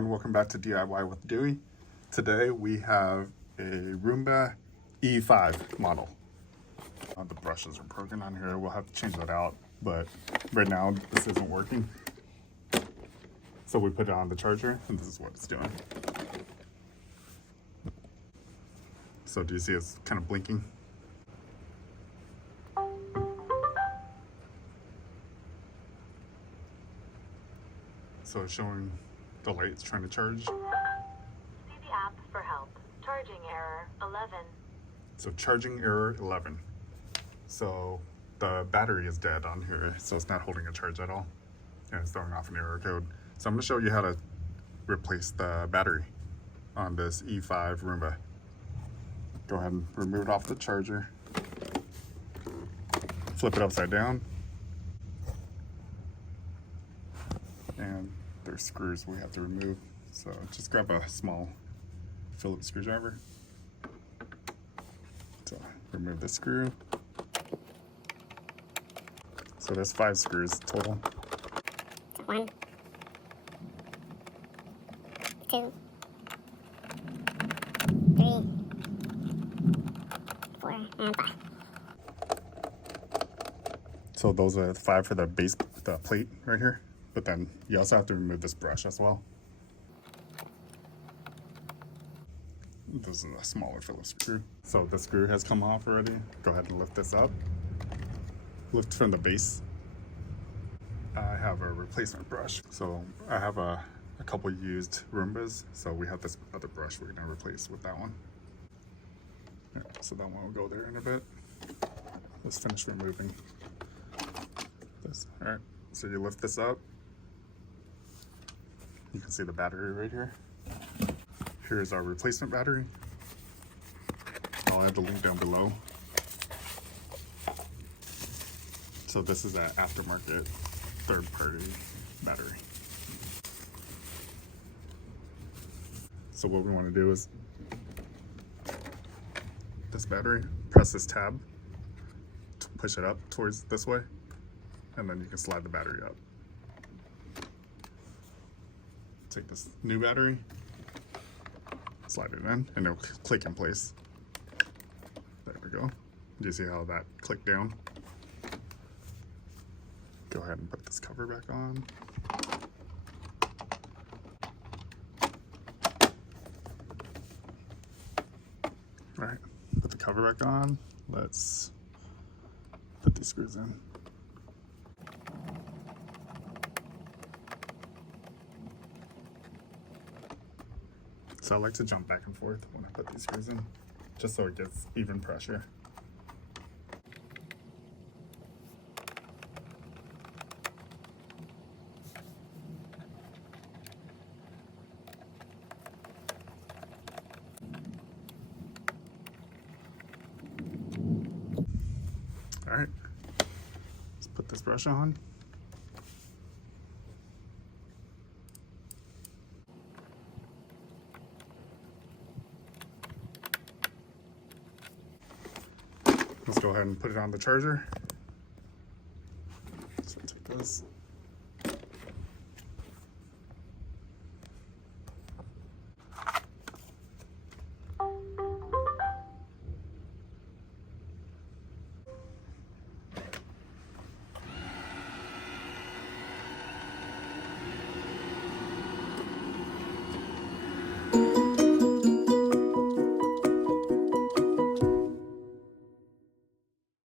everyone, welcome back to DIY with Dewey. Today we have a Roomba E5 model. The brushes are broken on here, we'll have to change that out, but right now this isn't working. So we put it on the charger and this is what it's doing. So do you see it's kind of blinking? So it's showing the light it's trying to charge. See the app for help. Charging error 11. So charging error 11. So the battery is dead on here, so it's not holding a charge at all. And it's throwing off an error code. So I'm going to show you how to replace the battery on this E5 Roomba. Go ahead and remove it off the charger. Flip it upside down. And there's screws we have to remove. So just grab a small Phillips screwdriver. So remove the screw. So there's 5 screws total. 1, 2, 3, 4, and 5. So those are the 5 for the base, the plate right here. But then you also have to remove this brush as well. This is a smaller Phillips screw. So the screw has come off already. Go ahead and lift this up. Lift from the base. I have a replacement brush. So I have a couple used Roombas. So we have this other brush we're gonna replace with that one. Yeah, so that one will go there in a bit. Let's finish removing this. All right, so you lift this up. You can see the battery right here. Here's our replacement battery. I'll add the link down below. So this is an aftermarket third-party battery. So what we want to do is this battery, press this tab, push it up towards this way, and then you can slide the battery up. Take this new battery, slide it in, and it'll click in place. There we go. Do you see how that clicked down? Go ahead and put this cover back on. All right, put the cover back on. Let's put these screws in. So I like to jump back and forth when I put these screws in, just so it gets even pressure. All right, let's put this brush on. Let's go ahead and put it on the charger. So take this.